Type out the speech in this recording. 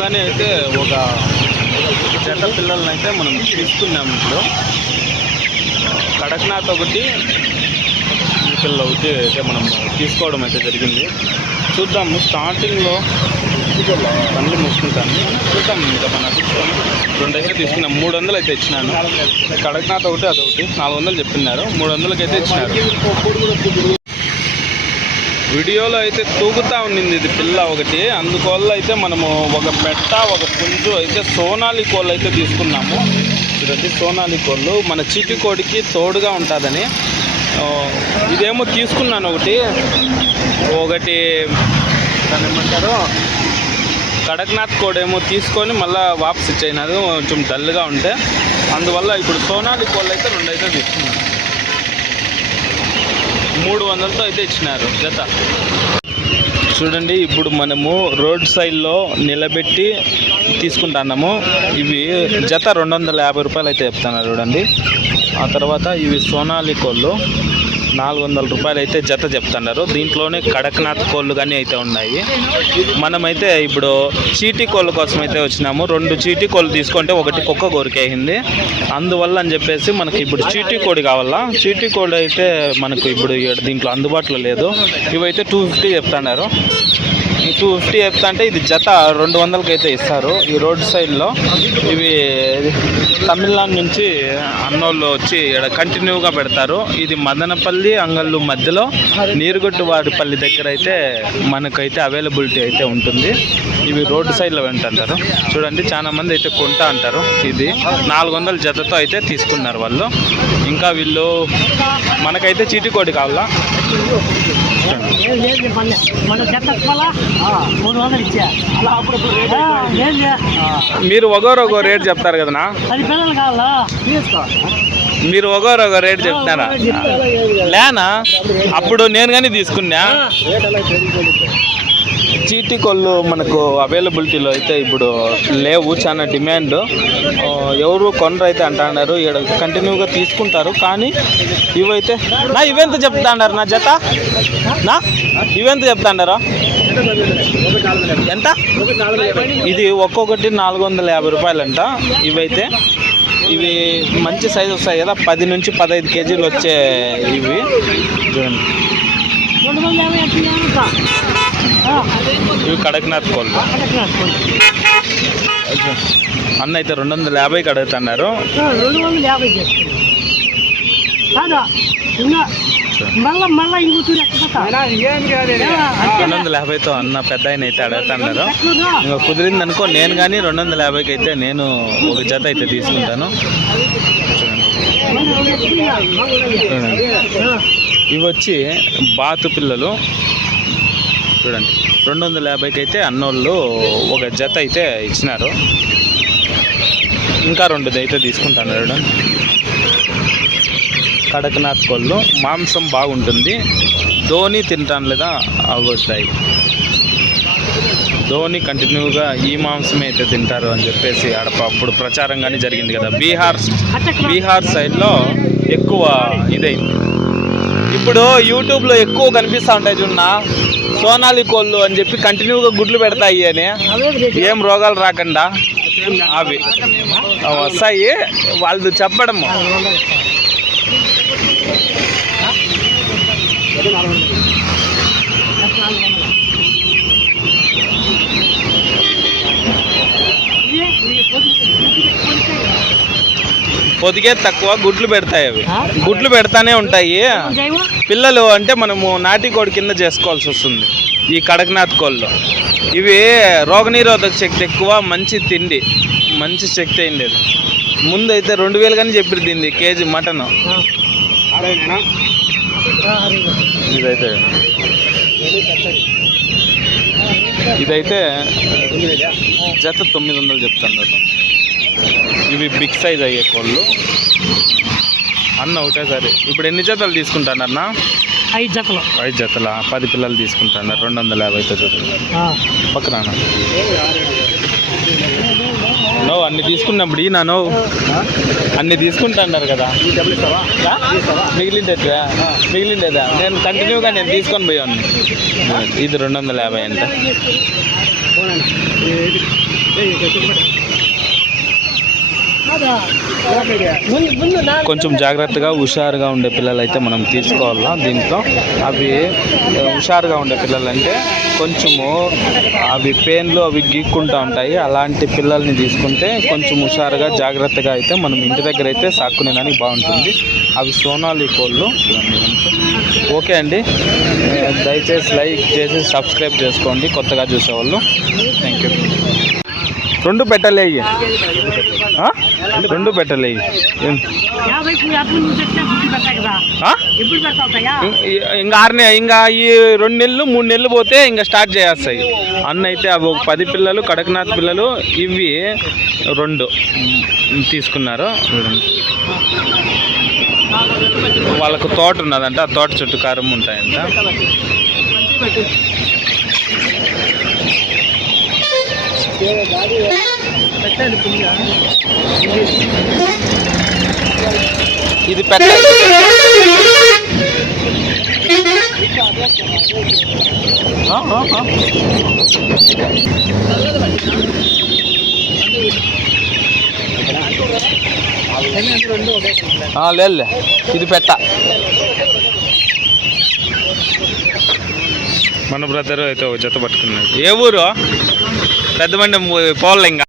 ముందుగానే అయితే ఒక జత పిల్లల్ని అయితే మనం తీసుకున్నాము. ఇప్పుడు కడక్నాథ్ ఒకటి, ఈ పిల్ల ఒకటి అయితే మనం తీసుకోవడం అయితే జరిగింది. చూద్దాము స్టార్టింగ్లో పనులు మూసుకుంటాను. చూద్దాం ఇంకా మన అభిప్రాయం. 2 అయితే తీసుకున్నాం. 300 అయితే ఇచ్చినాను. కడక్నాథ్ ఒకటి అదొకటి 400 చెప్తున్నారు. 300కి అయితే ఇచ్చినారు. వీడియోలో అయితే తూగుతూ ఉండింది ఇది పిల్ల ఒకటి. అందువల్ల అయితే మనము ఒక పెట్ట ఒక పుంజు అయితే సోనాలి కోళ్ళు అయితే తీసుకున్నాము. చూడండి సోనాలి కోళ్ళు మన చీటి కోడికి తోడుగా ఉంటుందని ఇదేమో తీసుకున్నాను. ఒకటి దాన్ని ఏమంటారు కడక్నాథ్ కోడేమో తీసుకొని మళ్ళీ వాపస్ ఇచ్చేయినారు కొంచెం డల్గా ఉంటే. అందువల్ల ఇప్పుడు సోనాలి కోళ్ళు అయితే 2 అయితే తీసుకున్నాను. 300తో అయితే ఇచ్చినారు జత. చూడండి ఇప్పుడు మనము రోడ్ సైడ్లో నిలబెట్టి తీసుకుంటున్నాము. ఇవి జత 250 రూపాయలు అయితే చెప్తున్నారు చూడండి. ఆ తర్వాత ఇవి సోనాలి కోళ్ళు 400 రూపాయలు అయితే జత చెప్తున్నారు. దీంట్లోనే కడక్నాథ్ కోళ్ళు కానీ అయితే ఉన్నాయి. మనమైతే ఇప్పుడు చీటీ కోళ్ళ కోసం అయితే వచ్చినాము. 2 చీటీ కోళ్ళు తీసుకుంటే ఒకటి కుక్క కోరికేసింది. అందువల్ల అని చెప్పేసి మనకి ఇప్పుడు చీటీ కోడి కావాలా. చీటీ కోడి అయితే మనకు ఇప్పుడు దీంట్లో అందుబాటులో లేదు. ఇవైతే 250 చెప్తున్నారు. 250 చెప్తా అంటే ఇది జత 200కి అయితే ఇస్తారు. ఈ రోడ్ సైడ్లో ఇవి తమిళనాడు నుంచి అన్నోళ్ళు వచ్చి ఇక్కడ కంటిన్యూగా పెడతారు. ఇది మదనపల్లి అంగళ్ళు మధ్యలో నీరుగొట్టువారిపల్లి దగ్గర అయితే మనకైతే అవైలబిలిటీ అయితే ఉంటుంది. ఇవి రోడ్ సైడ్లో వెంటారు. చూడండి చాలా మంది అయితే కొంటా అంటారు. ఇది 400 జతతో అయితే తీసుకున్నారు వాళ్ళు. ఇంకా వీళ్ళు మనకైతే చీటీ కోడి కావాలా. మీరు ఒకరొక రేట్ చెప్తారు కదనా. మీరు ఒకరొక రేట్ చెప్తారా లేనా? అప్పుడు నేను కానీ తీసుకున్నా. చీటీ కోళ్ళు మనకు అవైలబిలిటీలో అయితే ఇప్పుడు లేవు. చాలా డిమాండ్. ఎవరు కొనరు అయితే అంటున్నారు. ఇక్కడ కంటిన్యూగా తీసుకుంటారు. కానీ ఇవైతే ఇవెంత చెప్తా అన్నారు నా జత ఇవెంత చెప్తా అన్నారు ఎంత? ఇది ఒక్కొక్కటి 450 రూపాయలంట. ఇవైతే ఇవి మంచి సైజు వస్తాయి కదా, 10 నుంచి 15 కేజీలు వచ్చే ఇవి. చూడండి ఇవి కడక్నాథ్ కోళ్ళు. అన్న అయితే 250 అడుగుతున్నారు. 250తో అన్న పెద్ద ఆయన అయితే అడుగుతున్నారు. ఇంకా కుదిరింది అనుకో నేను కానీ 250కి అయితే నేను ఒక జత అయితే తీసుకుంటాను. చూడండి ఇవి వచ్చి బాతు పిల్లలు. చూడండి 250కి అయితే అన్నోళ్ళు ఒక జత అయితే ఇచ్చినారు. ఇంకా 2 అయితే తీసుకుంటాను. కడక్నాథ్ కోళ్ళు మాంసం బాగుంటుంది. ధోని తింటాను లేదా అవి వస్తాయి. ధోని కంటిన్యూగా ఈ మాంసమే అయితే తింటారు అని చెప్పేసి అప్పుడు ప్రచారం కానీ జరిగింది కదా. బీహార్ సైడ్లో ఎక్కువ ఇదైంది. ఇప్పుడు యూట్యూబ్లో ఎక్కువ కనిపిస్తూ ఉంటాయి చూడన్నా సోనాలి కోళ్ళు అని చెప్పి కంటిన్యూగా గుడ్లు పెడతాయి అని. ఏం రోగాలు రాకుండా అవి వస్తాయి. వాళ్ళు చెప్పడము పొదిగే తక్కువ గుడ్లు పెడతాయి. అవి గుడ్లు పెడతానే ఉంటాయి. పిల్లలు అంటే మనము నాటి కోడి కింద చేసుకోవాల్సి వస్తుంది ఈ కడక్నాథ్ కోళ్ళు. ఇవి రోగనిరోధక శక్తి ఎక్కువ, మంచి తిండి, మంచి శక్తి అయింది. ముందు అయితే 2000 కానీ చెప్పారు దీన్ని కేజీ మటన్. ఇదైతే జత 900 చెప్తున్నారు. ఇవి బిగ్ సైజ్ అయ్యే కోళ్ళు. అన్న ఒకటేసారి ఇప్పుడు ఎన్ని జతలు తీసుకుంటానన్నా? 5 జతలు. 5 జతల 10 పిల్లలు తీసుకుంటున్నారు. 250తో చూడండి పక్కన. అన్ని తీసుకున్నప్పుడు నన్ను అన్ని తీసుకుంటున్నారు కదా. మిగిలిండేదా నేను కంటిన్యూగా నేను తీసుకొని పోయాను. ఇది 250 అంట. కొంచెం జాగ్రత్తగా హుషారుగా ఉండే పిల్లలు అయితే మనం తీసుకోవాలా దీంట్లో. అవి హుషారుగా ఉండే పిల్లలు అంటే కొంచెము అవి పెయిన్లు అవి గీక్కుంటూ ఉంటాయి. అలాంటి పిల్లల్ని తీసుకుంటే కొంచెం హుషారుగా జాగ్రత్తగా అయితే మనం ఇంటి దగ్గర అయితే సాక్కునేదానికి బాగుంటుంది. అవి సోనాలి కోళ్ళు. ఓకే అండి, దయచేసి లైక్ చేసి సబ్స్క్రైబ్ చేసుకోండి కొత్తగా చూసేవాళ్ళు. Thank you. రెండు పెట్టలే, రెండు పెట్టలే. ఇంకా 6 ఇంకా ఈ 2 నెలలు 3 నెలలు పోతే ఇంకా స్టార్ట్ చేస్తాయి. అన్న అయితే అవి ఒక 10 పిల్లలు కడక్నాథ్ పిల్లలు, ఇవి 2 తీసుకున్నారు. వాళ్ళకు తోట ఉన్నదంట, ఆ తోట చుట్టూ కారం ఉంటాయంట. ఇది పెట్ట లేదు, ఇది పెట్ట. మన బ్రదర్ అయితే ఒక జత పట్టుకున్నాడు. ఏ ఊరు? పెద్ద మంది పోవాలి ఇంకా.